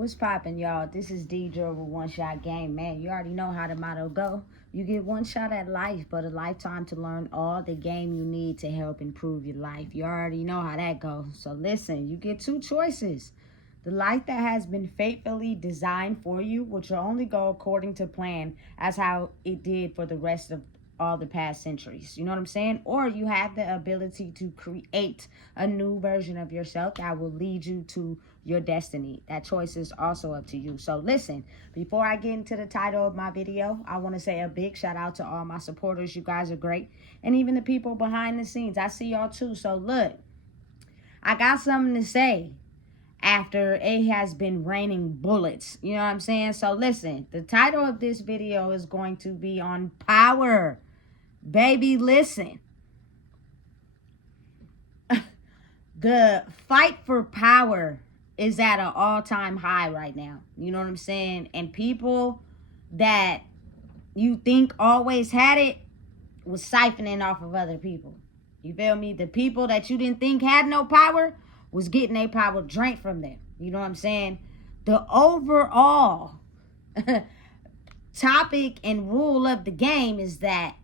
What's poppin', y'all? This is Deidre with One Shot Game. Man, you already know how the motto go. You get one shot at life, but a lifetime to learn all the game you need to help improve your life. You already know how that goes. So listen, you get two choices. The life that has been faithfully designed for you, which will only go according to plan as how it did for the rest of all the past centuries. You know what I'm saying? Or you have the ability to create a new version of yourself that will lead you to your destiny. That choice is also up to you. So listen, before I get into the title of my video, I want to say a big shout out to all my supporters. You guys are great. And even the people behind the scenes. I see y'all too. So look, I got something to say after it has been raining bullets. You know what I'm saying? So listen, the title of this video is going to be on power. Baby, listen. The fight for power is at an all-time high right now. You know what I'm saying? And people that you think always had it was siphoning off of other people. You feel me? The people that you didn't think had no power was getting their power drained from them. You know what I'm saying? The overall topic and rule of the game is that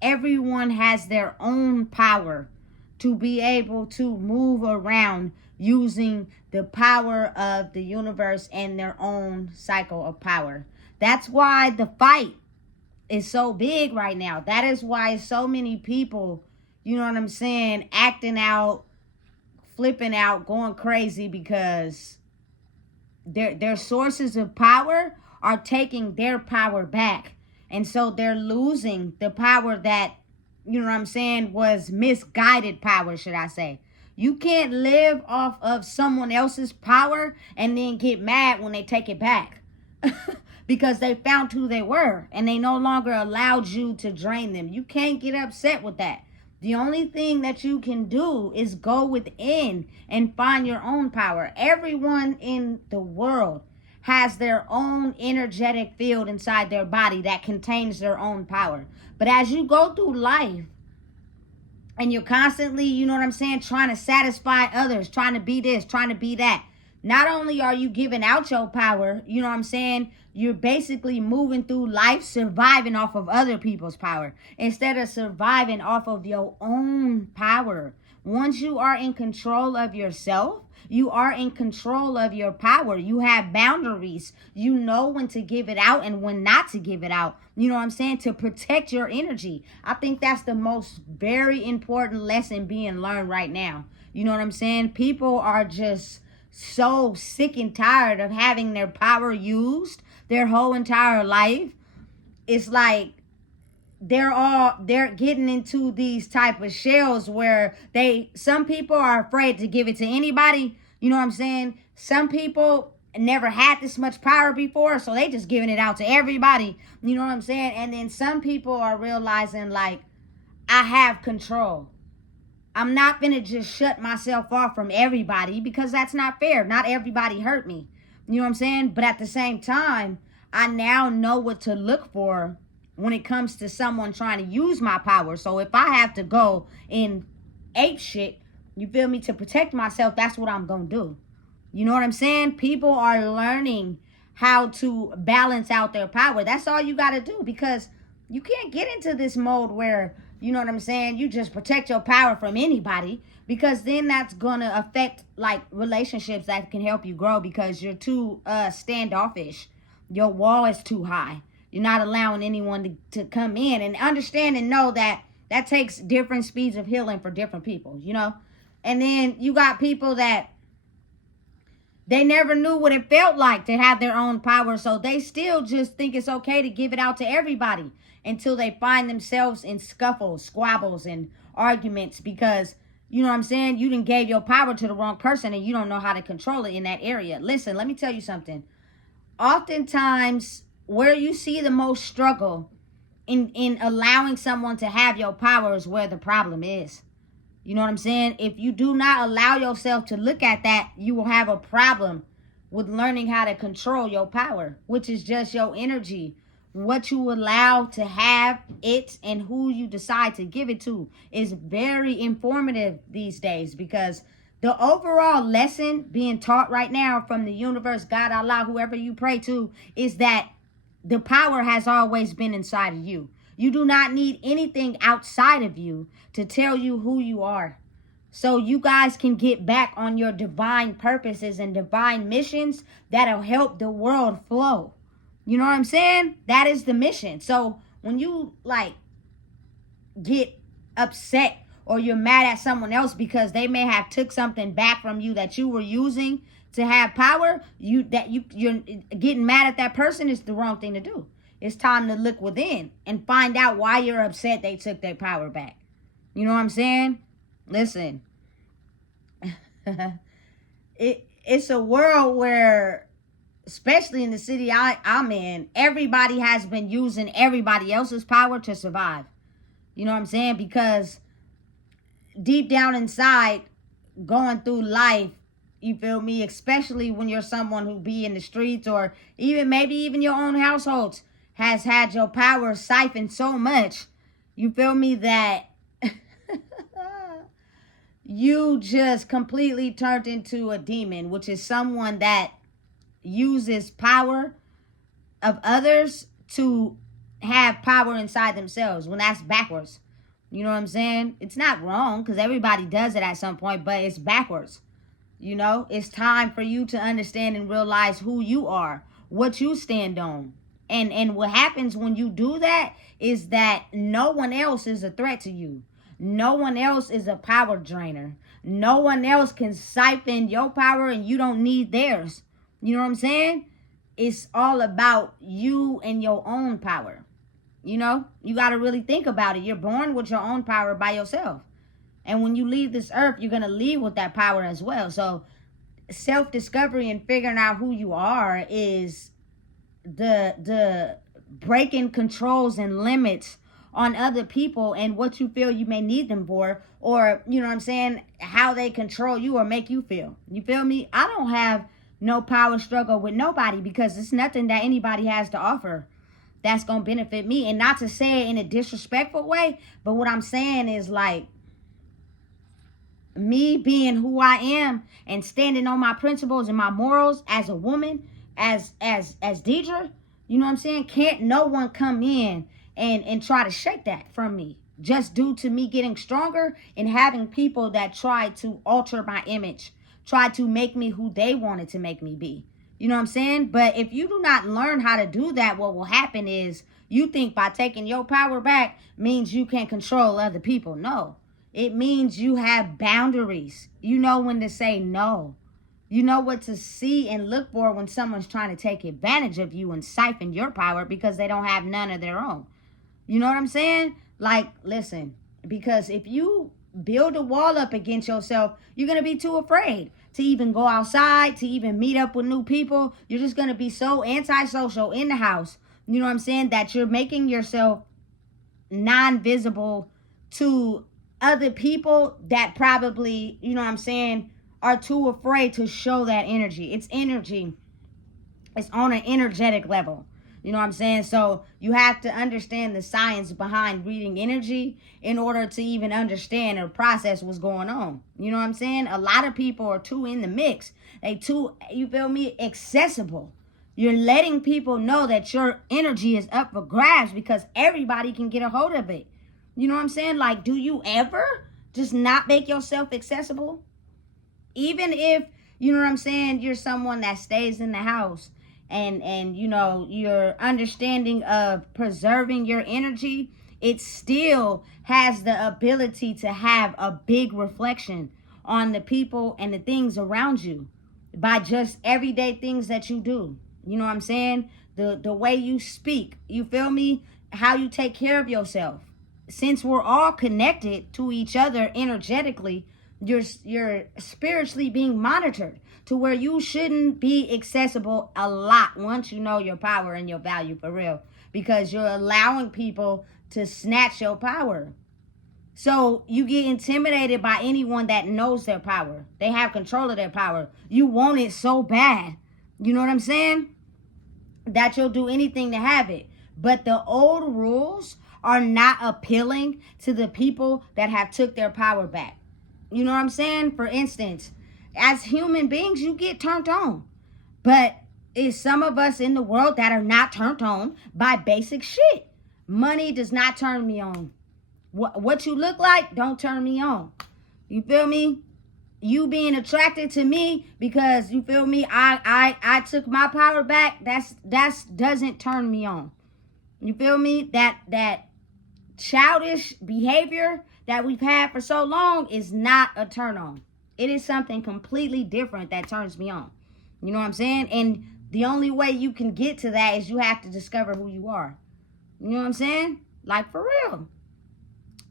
everyone has their own power to be able to move around using the power of the universe and their own cycle of power. That's why the fight is so big right now. That is why so many people, you know what I'm saying, acting out, flipping out, going crazy because their sources of power are taking their power back. And so they're losing the power that, you know what I'm saying, was misguided power, should I say. You can't live off of someone else's power and then get mad when they take it back. Because they found who they were and they no longer allowed you to drain them. You can't get upset with that. The only thing that you can do is go within and find your own power. Everyone in the world has their own energetic field inside their body that contains their own power. But as you go through life and you're constantly, you know what I'm saying, trying to satisfy others, trying to be this, trying to be that, not only are you giving out your power, you know what I'm saying, you're basically moving through life surviving off of other people's power instead of surviving off of your own power. Once you are in control of yourself, you are in control of your power. You have boundaries. You know when to give it out and when not to give it out. You know what I'm saying? To protect your energy. I think that's the most very important lesson being learned right now. You know what I'm saying? People are just so sick and tired of having their power used their whole entire life. It's like they're getting into these type of shells where some people are afraid to give it to anybody. You know what I'm saying? Some people never had this much power before, so they just giving it out to everybody. You know what I'm saying? And then some people are realizing, like, I have control. I'm not gonna just shut myself off from everybody because that's not fair. Not everybody hurt me. You know what I'm saying? But at the same time, I now know what to look for when it comes to someone trying to use my power. So if I have to go and ape shit, you feel me, to protect myself, that's what I'm gonna do. You know what I'm saying? People are learning how to balance out their power. That's all you gotta do, because you can't get into this mode where, you know what I'm saying, you just protect your power from anybody, because then that's gonna affect like relationships that can help you grow because you're too standoffish. Your wall is too high. You're not allowing anyone to come in, and understand and know that that takes different speeds of healing for different people, you know? And then you got people that they never knew what it felt like to have their own power, so they still just think it's okay to give it out to everybody until they find themselves in scuffles, squabbles, and arguments because, you know what I'm saying, you done gave your power to the wrong person and you don't know how to control it in that area. Listen, let me tell you something. Oftentimes, where you see the most struggle in allowing someone to have your power is where the problem is. You know what I'm saying? If you do not allow yourself to look at that, you will have a problem with learning how to control your power, which is just your energy. What you allow to have it and who you decide to give it to is very informative these days, because The overall lesson being taught right now from the universe, God, Allah, whoever you pray to, is that the power has always been inside of you. You do not need anything outside of you to tell you who you are. So you guys can get back on your divine purposes and divine missions that'll help the world flow. You know what I'm saying? That is the mission. So when you like get upset or you're mad at someone else because they may have took something back from you that you were using to have power, you're getting mad at that person is the wrong thing to do. It's time to look within and find out why you're upset they took their power back. You know what I'm saying? Listen, it's a world where, especially in the city I'm in, everybody has been using everybody else's power to survive. You know what I'm saying? Because deep down inside, going through life, you feel me? Especially when you're someone who be in the streets or even maybe even your own households has had your power siphoned so much, you feel me, that you just completely turned into a demon, which is someone that uses power of others to have power inside themselves, when that's backwards. You know what I'm saying? It's not wrong because everybody does it at some point, but it's backwards. You know, it's time for you to understand and realize who you are, what you stand on. And what happens when you do that is that no one else is a threat to you. No one else is a power drainer. No one else can siphon your power and you don't need theirs. You know what I'm saying? It's all about you and your own power. You know, you got to really think about it. You're born with your own power by yourself. And when you leave this earth, you're going to leave with that power as well. So self-discovery and figuring out who you are is the breaking controls and limits on other people and what you feel you may need them for, or, you know what I'm saying, how they control you or make you feel. You feel me? I don't have no power struggle with nobody because it's nothing that anybody has to offer that's going to benefit me. And not to say it in a disrespectful way, but what I'm saying is like, me being who I am and standing on my principles and my morals as a woman, as Deidre, you know what I'm saying? Can't no one come in and try to shake that from me, just due to me getting stronger and having people that try to alter my image, try to make me who they wanted to make me be. You know what I'm saying? But if you do not learn how to do that, what will happen is you think by taking your power back means you can control other people. No, it means you have boundaries. You know when to say no. You know what to see and look for when someone's trying to take advantage of you and siphon your power because they don't have none of their own. You know what I'm saying? Like, listen, because if you build a wall up against yourself, you're going to be too afraid to even go outside, to even meet up with new people. You're just going to be so antisocial in the house, you know what I'm saying, that you're making yourself non-visible to other people that probably, you know what I'm saying, are too afraid to show that energy. It's energy. It's on an energetic level. You know what I'm saying? So you have to understand the science behind reading energy in order to even understand or process what's going on. You know what I'm saying? A lot of people are too in the mix. They too, you feel me, accessible. You're letting people know that your energy is up for grabs because everybody can get a hold of it. You know what I'm saying? Like, do you ever just not make yourself accessible? Even if, you know what I'm saying, you're someone that stays in the house and you know, your understanding of preserving your energy, it still has the ability to have a big reflection on the people and the things around you by just everyday things that you do. You know what I'm saying? The way you speak, you feel me? How you take care of yourself. Since we're all connected to each other energetically, you're spiritually being monitored to where you shouldn't be accessible a lot once you know your power and your value for real, because you're allowing people to snatch your power. So you get intimidated by anyone that knows their power. They have control of their power. You want it so bad, you know what I'm saying, that you'll do anything to have it. But the old rules are not appealing to the people that have took their power back. You know what I'm saying? For instance, as human beings, you get turned on. But it's some of us in the world that are not turned on by basic shit. Money does not turn me on. What you look like don't turn me on. You feel me? You being attracted to me because, you feel me, I took my power back, that's doesn't turn me on. You feel me? That childish behavior that we've had for so long is not a turn on. It is something completely different that turns me on. You know what I'm saying? And the only way you can get to that is you have to discover who you are. You know what I'm saying? Like, for real.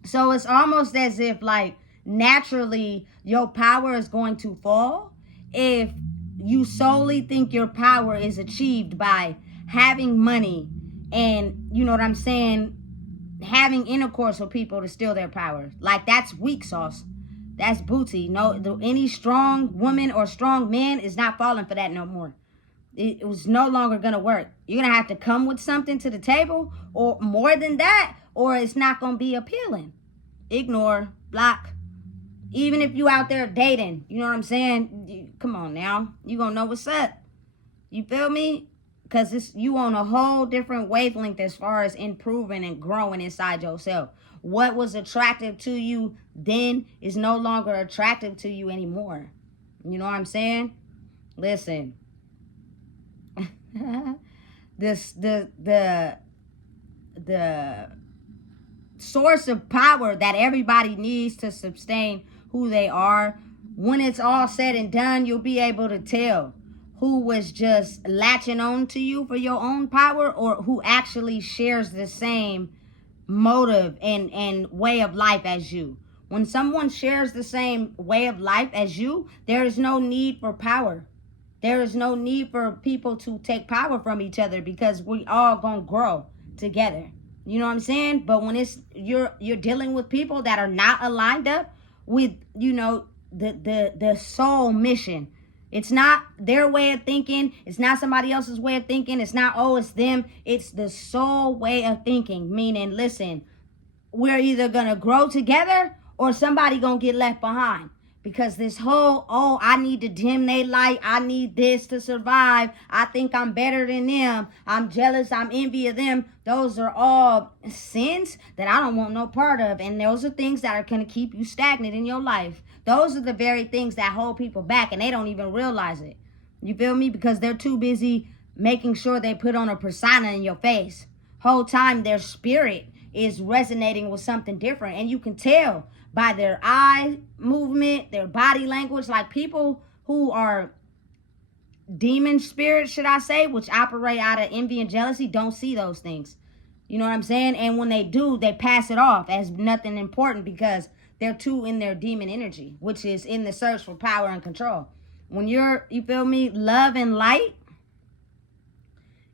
So it's almost as if, like, naturally your power is going to fall if you solely think your power is achieved by having money and, you know what I'm saying, having intercourse with people to steal their power. Like, that's weak sauce. That's booty. No, any strong woman or strong man is not falling for that no more. It was no longer gonna work. You're gonna have to come with something to the table, or more than that, or it's not gonna be appealing. Ignore, block. Even if you out there dating, you know what I'm saying? Come on now, you gonna know what's up. You feel me? Because you on a whole different wavelength as far as improving and growing inside yourself. What was attractive to you then is no longer attractive to you anymore. You know what I'm saying? Listen. The source of power that everybody needs to sustain who they are, when it's all said and done, you'll be able to tell who was just latching on to you for your own power, or who actually shares the same motive and way of life as you. When someone shares the same way of life as you, there is no need for power. There is no need for people to take power from each other, because we all gonna grow together. You know what I'm saying? But when it's you're dealing with people that are not aligned up with, you know, the soul mission. It's not their way of thinking. It's not somebody else's way of thinking. It's not, oh, it's them. It's the soul way of thinking. Meaning, listen, we're either gonna grow together or somebody gonna get left behind. Because this whole, oh, I need to dim their light, I need this to survive, I think I'm better than them, I'm jealous, I'm envy of them, those are all sins that I don't want no part of. And those are things that are going to keep you stagnant in your life. Those are the very things that hold people back, and they don't even realize it. You feel me? Because they're too busy making sure they put on a persona in your face. Whole time their spirit is resonating with something different, and you can tell by their eye movement, their body language. Like, people who are demon spirits, should I say, which operate out of envy and jealousy, don't see those things. You know what I'm saying? And when they do, they pass it off as nothing important, because they're too in their demon energy, which is in the search for power and control. When you're, you feel me, love and light,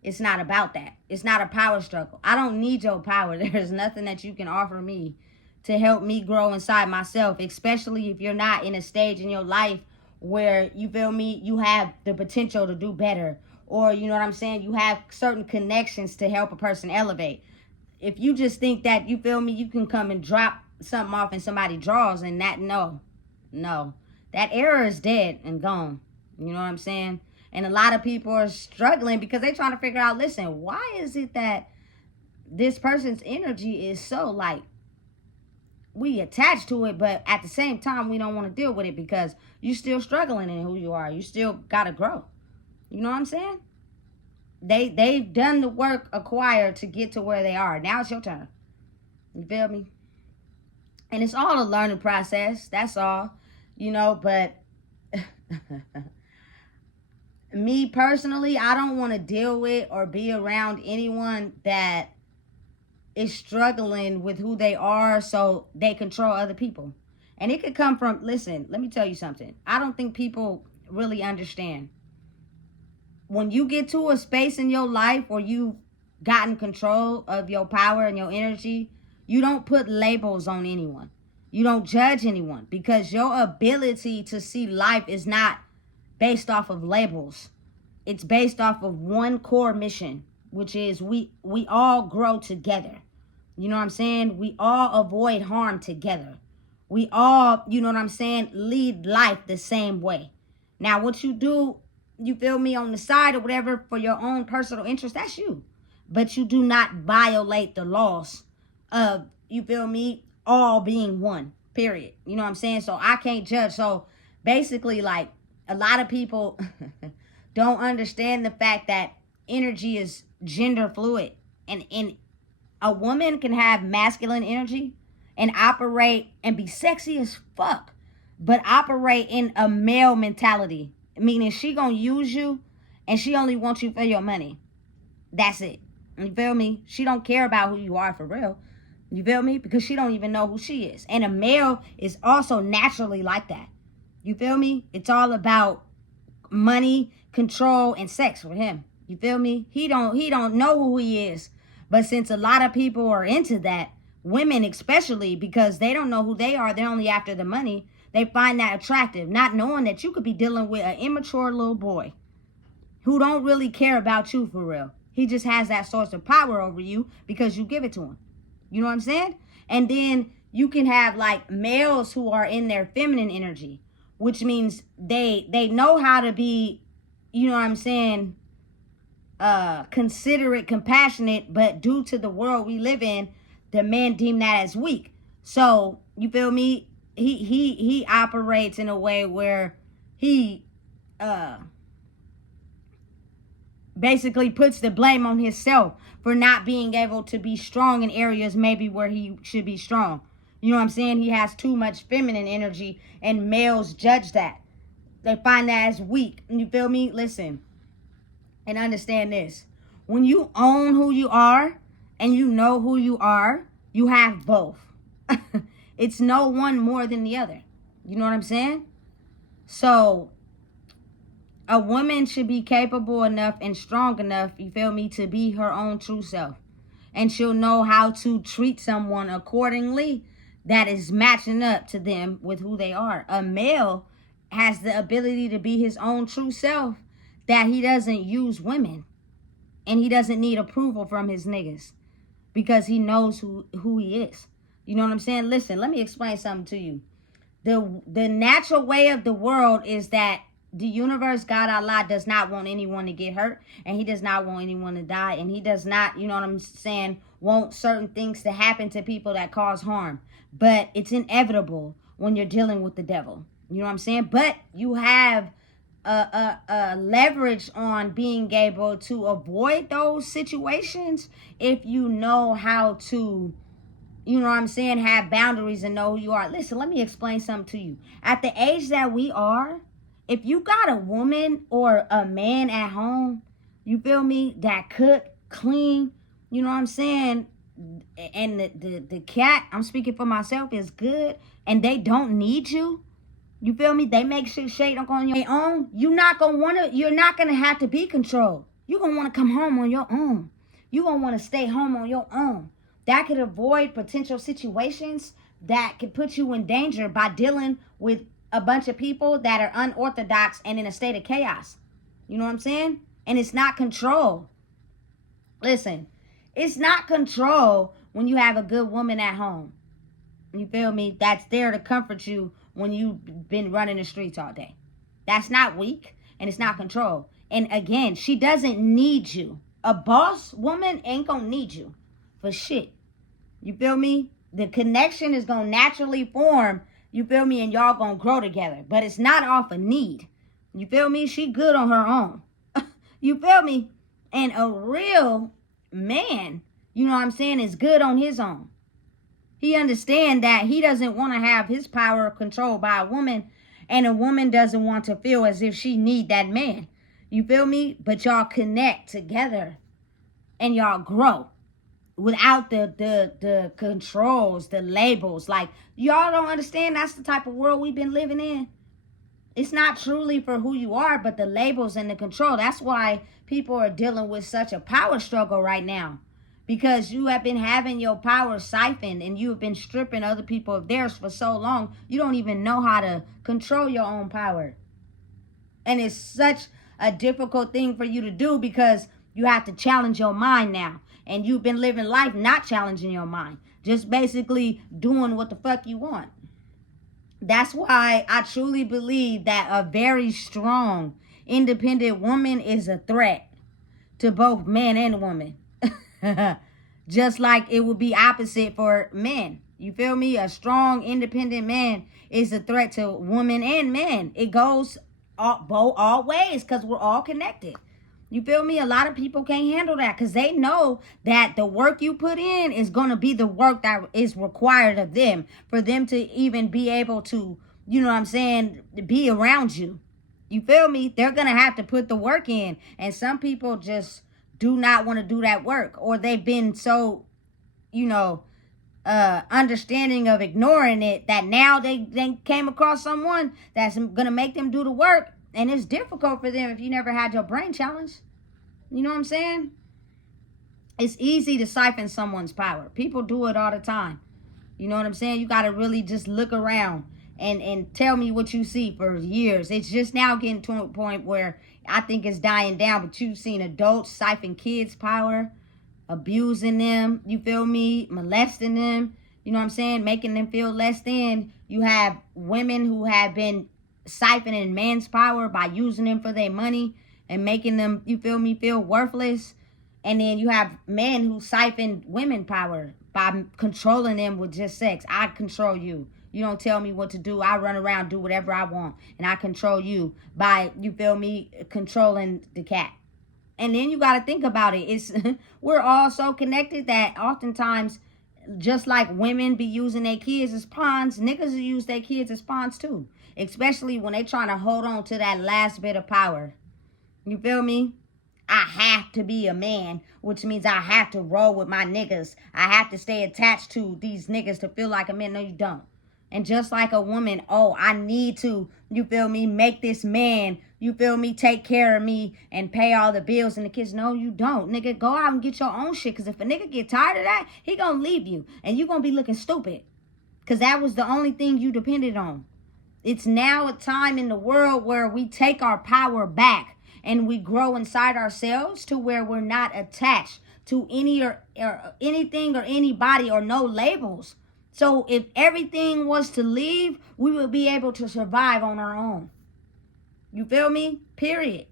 it's not about that. It's not a power struggle. I don't need your power. There's nothing that you can offer me to help me grow inside myself, especially if you're not in a stage in your life where, you feel me, you have the potential to do better, or, you know what I'm saying, you have certain connections to help a person elevate. If you just think that, you feel me, you can come and drop something off and somebody draws, and that, no, that era is dead and gone. You know what I'm saying? And a lot of people are struggling because they're trying to figure out, listen, why is it that this person's energy is so, like, we attach to it, but at the same time, we don't want to deal with it because you're still struggling in who you are. You still got to grow. You know what I'm saying? They've done the work acquired to get to where they are. Now it's your turn. You feel me? And it's all a learning process. That's all. You know, but me personally, I don't want to deal with or be around anyone that is struggling with who they are so they control other people. And it could come from, listen, let me tell you something. I don't think people really understand. When you get to a space in your life where you've gotten control of your power and your energy, you don't put labels on anyone. You don't judge anyone, because your ability to see life is not based off of labels. It's based off of one core mission, which is we all grow together. You know what I'm saying? We all avoid harm together. We all, you know what I'm saying, lead life the same way. Now, what you do, you feel me, on the side or whatever for your own personal interest, that's you. But you do not violate the laws of, you feel me, all being one, period. You know what I'm saying? So I can't judge. So basically, like, a lot of people don't understand the fact that energy is gender fluid. And a woman can have masculine energy and operate and be sexy as fuck, but operate in a male mentality, meaning she gonna use you and she only wants you for your money. That's it. You feel me? She don't care about who you are for real. You feel me? Because she don't even know who she is. And a male is also naturally like that. You feel me? It's all about money, control, and sex with him. You feel me? He don't know who he is. But since a lot of people are into that, women especially, because they don't know who they are, they're only after the money, they find that attractive, not knowing that you could be dealing with an immature little boy who don't really care about you for real. He just has that source of power over you because you give it to him. You know what I'm saying? And then you can have like males who are in their feminine energy, which means they know how to be, you know what I'm saying, considerate, compassionate, but due to the world we live in, the men deem that as weak. So, you feel me? He operates in a way where he basically puts the blame on himself for not being able to be strong in areas maybe where he should be strong. You know what I'm saying? He has too much feminine energy, and males judge that. They find that as weak. You feel me? Listen, and understand this. When you own who you are and you know who you are, you have both. It's no one more than the other. You know what I'm saying? So a woman should be capable enough and strong enough, you feel me, to be her own true self. And she'll know how to treat someone accordingly that is matching up to them with who they are. A male has the ability to be his own true self, that he doesn't use women. And he doesn't need approval from his niggas because he knows who he is. You know what I'm saying? Listen, let me explain something to you. The natural way of the world is that the universe, God, Allah, does not want anyone to get hurt, and he does not want anyone to die, and he does not, you know what I'm saying, want certain things to happen to people that cause harm. But it's inevitable when you're dealing with the devil. You know what I'm saying? But you have a leverage on being able to avoid those situations if you know how to, you know what I'm saying, have boundaries and know who you are. Listen, let me explain something to you. At the age that we are, if you got a woman or a man at home, you feel me, that cook, clean, you know what I'm saying, and the cat, I'm speaking for myself, is good, and they don't need you, you feel me, they make shit shake on your own, you're not gonna have to be controlled. You're gonna want to come home on your own. You're gonna want to stay home on your own. That could avoid potential situations that could put you in danger by dealing with a bunch of people that are unorthodox and in a state of chaos. You know what I'm saying? And it's not control. Listen, it's not control when you have a good woman at home. You feel me? That's there to comfort you when you've been running the streets all day. That's not weak, and it's not control. And again, she doesn't need you. A boss woman ain't gonna need you for shit. You feel me? The connection is gonna naturally form, you feel me, and y'all gonna grow together. But it's not off a need. You feel me? She good on her own. You feel me? And a real man, you know what I'm saying, is good on his own. He understands that he doesn't want to have his power controlled by a woman, and a woman doesn't want to feel as if she need that man. You feel me? But y'all connect together and y'all grow without the controls, the labels. Like, y'all don't understand that's the type of world we've been living in. It's not truly for who you are, but the labels and the control. That's why people are dealing with such a power struggle right now. Because you have been having your power siphoned and you have been stripping other people of theirs for so long, you don't even know how to control your own power. And it's such a difficult thing for you to do because you have to challenge your mind now. And you've been living life not challenging your mind. Just basically doing what the fuck you want. That's why I truly believe that a very strong, independent woman is a threat to both men and women. Just like it would be opposite for men. You feel me? A strong, independent man is a threat to women and men. It goes all ways because we're all connected. You feel me? A lot of people can't handle that because they know that the work you put in is going to be the work that is required of them for them to even be able to, you know what I'm saying, be around you. You feel me? They're going to have to put the work in. And some people just do not want to do that work, or they've been so, you know, understanding of ignoring it that now they came across someone that's going to make them do the work. And it's difficult for them if you never had your brain challenge. You know what I'm saying? It's easy to siphon someone's power. People do it all the time. You know what I'm saying? You got to really just look around and tell me what you see for years. It's just now getting to a point where I think it's dying down, but you've seen adults siphon kids' power, abusing them, you feel me, molesting them, you know what I'm saying, making them feel less than. You have women who have been siphoning men's power by using them for their money and making them, you feel me, feel worthless. And then you have men who siphon women power by controlling them with just sex. I control you. You don't tell me what to do. I run around, do whatever I want, and I control you by, you feel me, controlling the cat. And then you got to think about it. It's we're all so connected that oftentimes, just like women be using their kids as pawns, niggas use their kids as pawns too. Especially when they trying to hold on to that last bit of power. You feel me? I have to be a man, which means I have to roll with my niggas. I have to stay attached to these niggas to feel like a man. No, you don't. And just like a woman, oh, I need to, you feel me, make this man, you feel me, take care of me and pay all the bills and the kids. No, you don't. Nigga, go out and get your own shit. Because if a nigga get tired of that, he gonna leave you. And you gonna be looking stupid. Because that was the only thing you depended on. It's now a time in the world where we take our power back and we grow inside ourselves to where we're not attached to any or anything or anybody or no labels. So if everything was to leave, we would be able to survive on our own. You feel me? Period.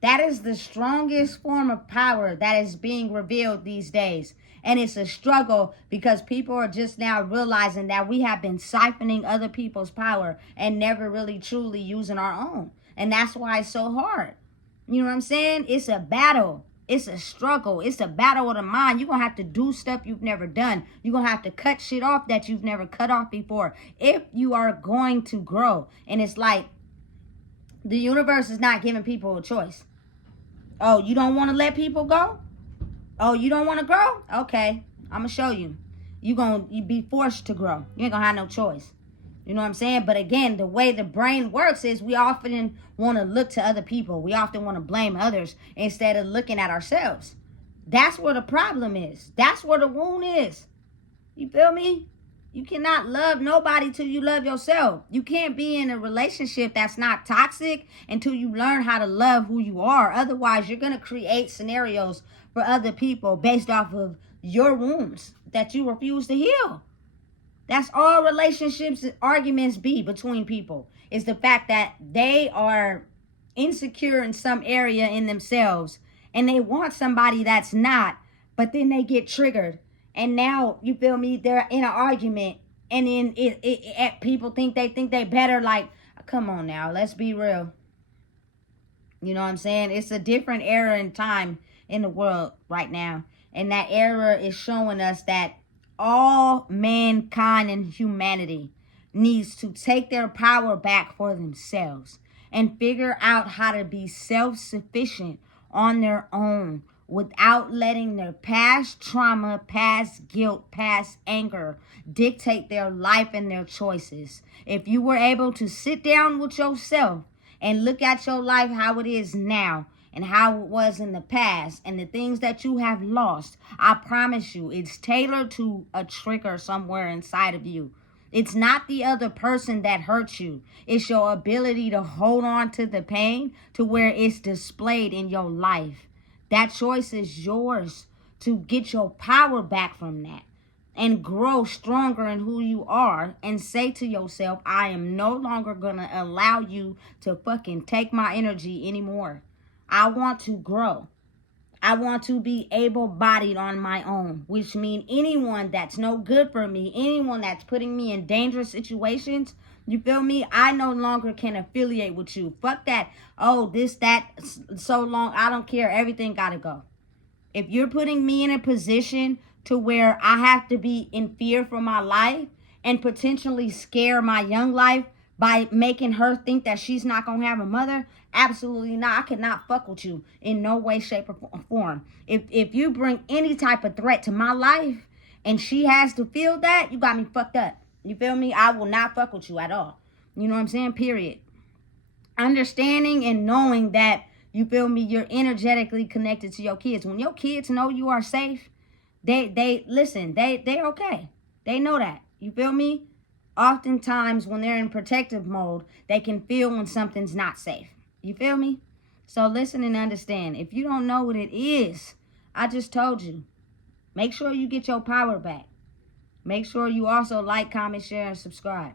That is the strongest form of power that is being revealed these days. And it's a struggle because people are just now realizing that we have been siphoning other people's power and never really truly using our own. And that's why it's so hard. You know what I'm saying? It's a battle. It's a struggle. It's a battle of the mind. You're going to have to do stuff you've never done. You're going to have to cut shit off that you've never cut off before if you are going to grow. And it's like the universe is not giving people a choice. Oh, you don't want to let people go? Oh, you don't want to grow? Okay, I'm going to show you. You're going to be forced to grow. You ain't going to have no choice. You know what I'm saying? But again, the way the brain works is we often want to look to other people. We often want to blame others instead of looking at ourselves. That's where the problem is. That's where the wound is. You feel me? You cannot love nobody till you love yourself. You can't be in a relationship that's not toxic until you learn how to love who you are. Otherwise, you're going to create scenarios for other people based off of your wounds that you refuse to heal. That's all relationships and arguments be between people. Is the fact that they are insecure in some area in themselves and they want somebody that's not, but then they get triggered. And now, you feel me, they're in an argument and then people think they better. Like, come on now, let's be real. You know what I'm saying? It's a different era and time in the world right now. And that era is showing us that all mankind and humanity needs to take their power back for themselves and figure out how to be self-sufficient on their own without letting their past trauma, past guilt, past anger dictate their life and their choices. If you were able to sit down with yourself and look at your life how it is now and how it was in the past and the things that you have lost, I promise you, it's tailored to a trigger somewhere inside of you. It's not the other person that hurts you. It's your ability to hold on to the pain to where it's displayed in your life. That choice is yours to get your power back from that. and grow stronger in who you are and say to yourself, I am no longer gonna allow you to fucking take my energy anymore. I want to grow. I want to be able-bodied on my own, which means anyone that's no good for me, anyone that's putting me in dangerous situations, you feel me? I no longer can affiliate with you. Fuck that. Oh, this, that, so long. I don't care. Everything gotta go. If you're putting me in a position to where I have to be in fear for my life and potentially scare my young life by making her think that she's not going to have a mother, absolutely not. I cannot fuck with you in no way, shape, or form. If you bring any type of threat to my life and she has to feel that, you got me fucked up. You feel me? I will not fuck with you at all. You know what I'm saying? Period. Understanding and knowing that, you feel me, you're energetically connected to your kids. When your kids know you are safe, they listen, they're okay. They know that. You feel me? Oftentimes when they're in protective mode, they can feel when something's not safe. You feel me? So listen and understand. If you don't know what it is, I just told you. Make sure you get your power back. Make sure you also like, comment, share, and subscribe.